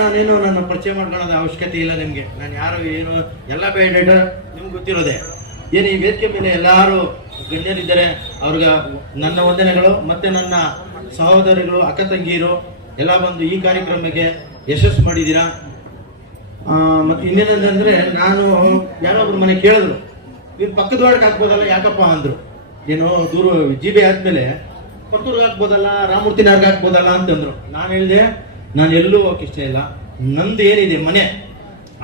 ನಾನೇನು ನನ್ನ ಪರಿಚಯ ಮಾಡ್ಕೊಳ್ಳೋದ ಅವಶ್ಯಕತೆ ಇಲ್ಲ ನಿಮ್ಗೆ. ನಾನು ಯಾರು ಏನು ಎಲ್ಲ ಬಯೋಡೇಟಾ ನಿಮ್ಗೆ ಗೊತ್ತಿರೋದೆ. ಏನು ಈ ವೇದಿಕೆ ಮೇಲೆ ಎಲ್ಲಾರು ಗಣ್ಯರಿದ್ದಾರೆ, ಅವ್ರಿಗೆ ನನ್ನ ವಂದನೆಗಳು. ಮತ್ತೆ ನನ್ನ ಸಹೋದರಿಗಳು, ಅಕ್ಕ ತಂಗಿಯರು ಎಲ್ಲ ಬಂದು ಈ ಕಾರ್ಯಕ್ರಮಕ್ಕೆ ಯಶಸ್ಸು ಮಾಡಿದ್ದೀರಾ. ಮತ್ತೆ ಇನ್ನೇನಂದ್ರೆ, ನಾನು ಯಾರೊಬ್ರು ಮನೆ ಕೇಳಿದ್ರು, ನೀನು ಪಕ್ಕದ ವಾರ್ಡ್ಗೆ ಹಾಕ್ಬೋದಲ್ಲ ಯಾಕಪ್ಪ ಅಂದ್ರು. ಏನು ದೂರ GB ಆದ್ಮೇಲೆ ಪಕ್ಕದೂರ್ಗೆ ಹಾಕ್ಬೋದಲ್ಲ, ರಾಮಮೂರ್ತಿ ನಗರ್ಗೆ ಹಾಕ್ಬೋದಲ್ಲ ಅಂತಂದ್ರು. ನಾನು ಹೇಳಿದೆ, ನಾನು ಎಲ್ಲೂ ಹೋಗಕ್ಕೆ ಇಷ್ಟ ಇಲ್ಲ. ನಂದು ಏನಿದೆ ಮನೆ,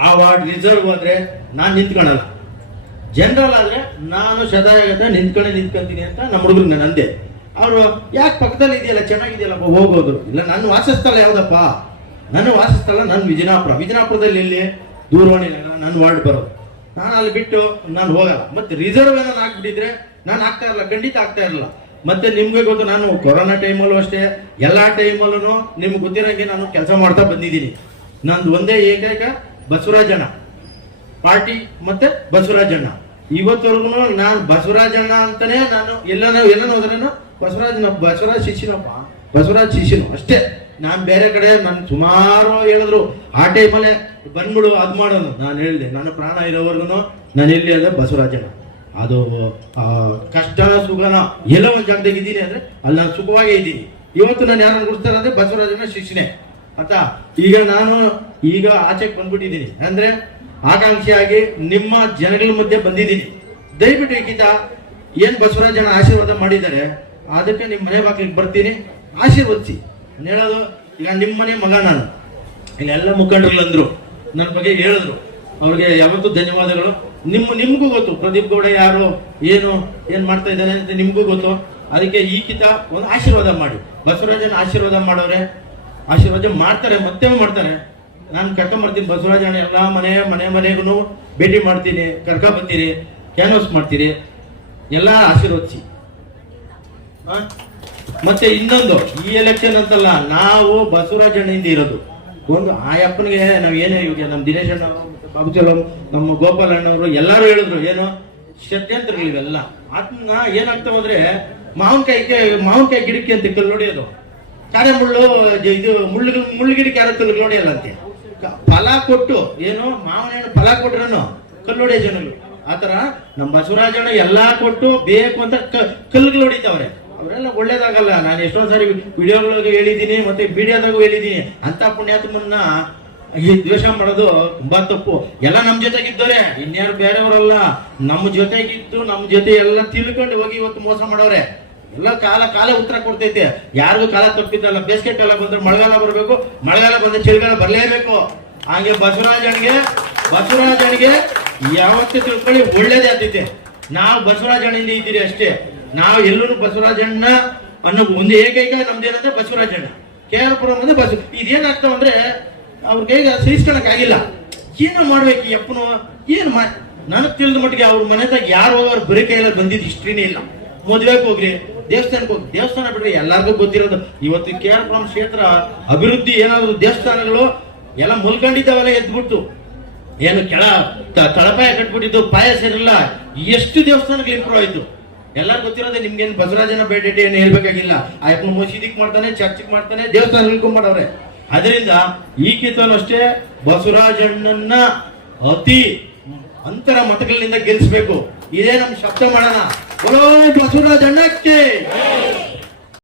ಆ ವಾರ್ಡ್ ರಿಸರ್ವ್ ಹೋದ್ರೆ ನಾನು ನಿಂತ್ಕೊಳ್ಳಲ್ಲ. ಜನರಲ್ ಆದ್ರೆ ನಾನು ಸದಾಗತ ನಿಂತ್ಕೊಂತೀನಿ ಅಂತ ನಮ್ಮ ಹುಡುಗರು ನಾನು ಅಂದೆ. ಅವರು ಯಾಕೆ ಪಕ್ಕದಲ್ಲಿ ಇದೆಯಲ್ಲ, ಚೆನ್ನಾಗಿದೆಯಲ್ಲಪ್ಪ ಹೋಗೋದು. ಇಲ್ಲ, ನನ್ನ ವಾಸಸ್ಥಳ ಯಾವ್ದಪ್ಪ? ನನ್ನ ವಾಸಸ್ಥಳ ನನ್ನ ವಿಜಯನಗರದಲ್ಲಿ ಎಲ್ಲಿ ದೂರವಾಣಿ ನನ್ನ ವಾರ್ಡ್ ಬರೋದು. ನಾನು ಅಲ್ಲಿ ಬಿಟ್ಟು ನಾನು ಹೋಗಲ್ಲ. ಮತ್ತೆ ರಿಸರ್ವ್ ಏನಾದ್ರು ಹಾಕ್ಬಿಟ್ಟಿದ್ರೆ ನಾನು ಆಗ್ತಾ ಇರಲ್ಲ, ಖಂಡಿತ ಆಗ್ತಾ ಇರಲ್ಲ. ಮತ್ತೆ ನಿಮ್ಗೆ ಗೊತ್ತು, ನಾನು ಕೊರೋನಾ ಟೈಮಲ್ಲೂ ಅಷ್ಟೇ, ಎಲ್ಲಾ ಟೈಮಲ್ಲೂ ನಿಮ್ಗೆ ಗೊತ್ತಿರೋಂಗೆ ನಾನು ಕೆಲಸ ಮಾಡ್ತಾ ಬಂದಿದ್ದೀನಿ. ನಂದು ಒಂದೇ ಏಕೈಕ ಬಸವರಾಜಣ್ಣ ಪಾರ್ಟಿ, ಮತ್ತೆ ಬಸವರಾಜಣ್ಣ. ಇವತ್ತವರೆಗೂ ನಾನು ಬಸವರಾಜಣ್ಣ ಅಂತಾನೆ, ನಾನು ಎಲ್ಲ ಹೋದ್ರೇನು ಬಸವರಾಜ್ ಶಿಷ್ಯನು ಅಷ್ಟೇ. ನಾನು ಬೇರೆ ಕಡೆ ನಾನು ಸುಮಾರು ಹೇಳಿದ್ರು, ಆ ಟೈಮಲ್ಲೇ ಬಂದ್ಬಿಡು ಅದ್ ಮಾಡೋದು. ನಾನು ಹೇಳಿದೆ, ನಾನು ಪ್ರಾಣ ಇರೋವರೆಗೂ ನಾನು ಎಲ್ಲಿ ಅಂದ್ರೆ ಬಸವರಾಜಣ್ಣ. ಅದು ಕಷ್ಟ ಸುಖನ ಎಲ್ಲೋ ಒಂದು ಜಾಗದಾಗ ಇದ್ದೀನಿ ಅಂದ್ರೆ ಅಲ್ಲಿ ನಾನು ಸುಖವಾಗೇ ಇದ್ದೀನಿ. ಇವತ್ತು ನಾನು ಯಾರನ್ನು ಗುರುಸ್ತಾರೆ ಅಂದ್ರೆ ಬಸವರಾಜನ ಶಿಷ್ಯನೇ ಅಂತ. ಈಗ ಆಚೆಗೆ ಬಂದ್ಬಿಟ್ಟಿದ್ದೀನಿ ಅಂದ್ರೆ ಆಕಾಂಕ್ಷಿಯಾಗಿ ನಿಮ್ಮ ಜನಗಳ ಮಧ್ಯೆ ಬಂದಿದ್ದೀನಿ. ದಯವಿಟ್ಟು ಈಗಿತ ಏನ್ ಬಸವರಾಜನ ಆಶೀರ್ವಾದ ಮಾಡಿದ್ದಾರೆ ಅದಕ್ಕೆ ನಿಮ್ಮ ಮನೆ ಬಾಗಿಲಿಗೆ ಬರ್ತೀನಿ, ಆಶೀರ್ವದಿಸಿ. ಹೇಳೋದು ಈಗ ನಿಮ್ಮ ಮನೆ ಮಗ ನಾನು. ಇಲ್ಲಿ ಎಲ್ಲ ಮುಖಂಡರುಗಳಂದ್ರು, ನನ್ನ ಬಗ್ಗೆ ಹೇಳಿದ್ರು, ಅವ್ರಿಗೆ ಯಾವತ್ತೂ ಧನ್ಯವಾದಗಳು. ನಿಮ್ಗೂ ಗೊತ್ತು ಪ್ರದೀಪ್ ಗೌಡ ಯಾರು, ಏನ್ ಮಾಡ್ತಾ ಇದ್ದಾನೆ ಅಂತ ನಿಮ್ಗೂ ಗೊತ್ತು. ಅದಕ್ಕೆ ಈ ಕಿತ ಒಂದು ಆಶೀರ್ವಾದ ಮಾಡಿ. ಬಸವರಾಜನ ಆಶೀರ್ವಾದ ಮಾಡೋರೆ, ಆಶೀರ್ವಾದ ಮಾಡ್ತಾರೆ, ಮತ್ತೆ ಮಾಡ್ತಾರೆ. ನಾನು ಕರ್ಕೊಂಬರ್ತೀನಿ ಬಸವರಾಜನ ಎಲ್ಲಾ ಮನೆಗೂ ಭೇಟಿ ಮಾಡ್ತೀನಿ, ಕರ್ಕ ಬರ್ತೀರಿ, ಕ್ಯಾನ್ವಾಸ್ ಮಾಡ್ತೀರಿ, ಎಲ್ಲ ಆಶೀರ್ವದಿಸಿ. ಮತ್ತೆ ಇನ್ನೊಂದು, ಈ ಎಲೆಕ್ಷನ್ ಅಂತಲ್ಲ, ನಾವು ಬಸವರಾಜಣ್ಣಿಂದ ಇರೋದು ಒಂದು ಆ ಅಪ್ಪನಿಗೆ ನಾವ್ ಏನೇ ಇವಾಗ ನಮ್ಮ ದಿನೇಶ್ ಅಣ್ಣ, ಬಾಬುಚಲಂ, ನಮ್ಮ ಗೋಪಾಲ್ ಅಣ್ಣವರು ಎಲ್ಲಾರು ಹೇಳಿದ್ರು, ಏನು ಷಡ್ಯಂತ್ರಗಳು ಇವೆಲ್ಲ. ಅದನ್ನ ಏನಾಗ್ತಾವ ಅಂದ್ರೆ, ಮಾವಿನಕಾಯಿ ಗಿಡಕ್ಕೆ ಅಂತ ಕಲ್ಲು ಹೊಡೆಯೋದು, ಕಾಡೆ ಇದು ಮುಳ್ಳುಗಿಡಕ್ಕೆ ಯಾರು ಕಲ್ಲು ಹೊಡೆಯಲ್ಲ ಅಂತೆ. ಫಲ ಕೊಟ್ಟು ಏನು ಮಾವನ ಫಲ ಕೊಟ್ರನು ಕಲ್ಲು ಹೊಡೆಯೋ ಜನಗಳು. ಆತರ ನಮ್ಮ ಬಸವರಾಜಣ್ಣ ಎಲ್ಲಾ ಕೊಟ್ಟು ಬೇಕು ಅಂತ ಕಲ್ಲುಗಳು ಹೊಡಿತಾವ್ರೆ. ಅವರೆಲ್ಲ ಒಳ್ಳೇದಾಗಲ್ಲ. ನಾನು ಎಷ್ಟೋ ಸಾರಿ ವಿಡಿಯೋಗಳಿಗೆ ಹೇಳಿದ್ದೀನಿ, ಮತ್ತೆ ಮೀಡಿಯಾದಾಗೂ ಹೇಳಿದ್ದೀನಿ, ಅಂತ ಪುಣ್ಯಾತ್ಮನ್ನ ಈ ದ್ವೇಷ ಮಾಡೋದು ತುಂಬಾ ತಪ್ಪು. ಎಲ್ಲ ನಮ್ ಜೊತೆಗಿದ್ದವ್ರೆ, ಇನ್ಯಾರು ಬೇರೆಯವರಲ್ಲ. ನಮ್ಮ ಜೊತೆಗಿದ್ದು ನಮ್ಮ ಜೊತೆ ಎಲ್ಲ ತಿಳ್ಕೊಂಡು ಹೋಗಿ ಇವತ್ತು ಮೋಸ ಮಾಡೋರೆ. ಎಲ್ಲ ಕಾಲ ಉತ್ತರ ಕೊಡ್ತೈತೆ. ಯಾರಿಗೂ ಕಾಲ ತಪ್ಪಿದ್ದಲ್ಲ. ಬೇಸಿಗೆ ಕಾಲ ಬಂದ್ರೆ ಮಳೆಗಾಲ ಬರ್ಬೇಕು, ಮಳೆಗಾಲ ಬಂದ್ರೆ ಚಳಿಗಾಲ ಬರ್ಲೇಬೇಕು. ಹಾಗೆ ಬಸವರಾಜನಿಗೆ ಯಾವತ್ತೂ ತಿಳ್ಕೊಳ್ಳಿ, ಒಳ್ಳೇದೇ ಆಗ್ತೈತೆ. ನಾವು ಬಸವರಾಜಣ್ಣಿಂದ ಇದ್ದೀರಿ ಅಷ್ಟೇ. ನಾವು ಎಲ್ಲರೂ ಬಸವರಾಜಣ್ಣ ಅನ್ನೋ ಒಂದು ಏಕೈಕ ನಮ್ದೇನಂದ್ರೆ ಬಸವರಾಜಣ್ಣ. KR ಅಂದ್ರೆ ಇದೇನಾಗ್ತಾವ ಅಂದ್ರೆ ಅವ್ರಿಗೆ ಈಗ ಸಹಿಸ್ಕೊಳಕ್ ಆಗಿಲ್ಲ. ಏನೋ ಮಾಡ್ಬೇಕು ಈ ಅಪ್ಪನು, ಏನ್ ನನಗ್ ತಿಳಿದ ಮಟ್ಟಿಗೆ ಅವ್ರ ಮನೆದಾಗ ಯಾರು ಹೋಗೋರು ಬರೀ ಕೈಯಲ್ಲಿ ಬಂದಿದ್ದು ಹಿಸ್ಟ್ರಿನೇ ಇಲ್ಲ. ಮದುವೆಗೆ ಹೋಗ್ಲಿ, ದೇವಸ್ಥಾನಕ್ಕೆ ಹೋಗಿ, ದೇವಸ್ಥಾನ ಬಿಡ್ರಿ ಎಲ್ಲಾರ್ಗೂ ಗೊತ್ತಿರೋದು. ಇವತ್ತು KR ಕ್ಷೇತ್ರ ಅಭಿವೃದ್ಧಿ ಏನಾದ್ರು ದೇವಸ್ಥಾನಗಳು ಎಲ್ಲ ಮುಲ್ಕೊಂಡಿದ್ದಾವೆಲ್ಲ ಎದ್ಬಿಟ್ಟು, ಏನು ತಳಪಾಯ ಕಟ್ಬಿಟ್ಟಿದ್ದು, ಪಾಯ ಸೇರಿಲ್ಲ, ಎಷ್ಟು ದೇವಸ್ಥಾನಗಳು ಇಂಪ್ರೂವ್ ಆಯ್ತು. ಎಲ್ಲಾರು ಗೊತ್ತಿರೋದೇ. ನಿಮ್ಗೇನು ಬಸವರಾಜನ ಬೇಟೆ ಏನು ಹೇಳ್ಬೇಕಾಗಿಲ್ಲ. ಆ ಮಸೀದಿಕ್ ಮಾಡ್ತಾನೆ, ಚರ್ಚಿಗೆ ಮಾಡ್ತಾನೆ, ದೇವಸ್ಥಾನ ಮಾಡ್ತಾವ್ರೆ. ಅದರಿಂದ ಈ ಕಿತ್ತನು ಅಷ್ಟೇ ಬಸವರಾಜಣ್ಣನ ಅತಿ ಅಂತರ ಮತಗಳಿಂದ ಗೆಲ್ಲಿಸ್ಬೇಕು. ಇದೇ ನಮ್ ಶಬ್ದ ಮಾಡೋಣ, ಬಸವರಾಜಣ್ಣಕ್ಕೆ.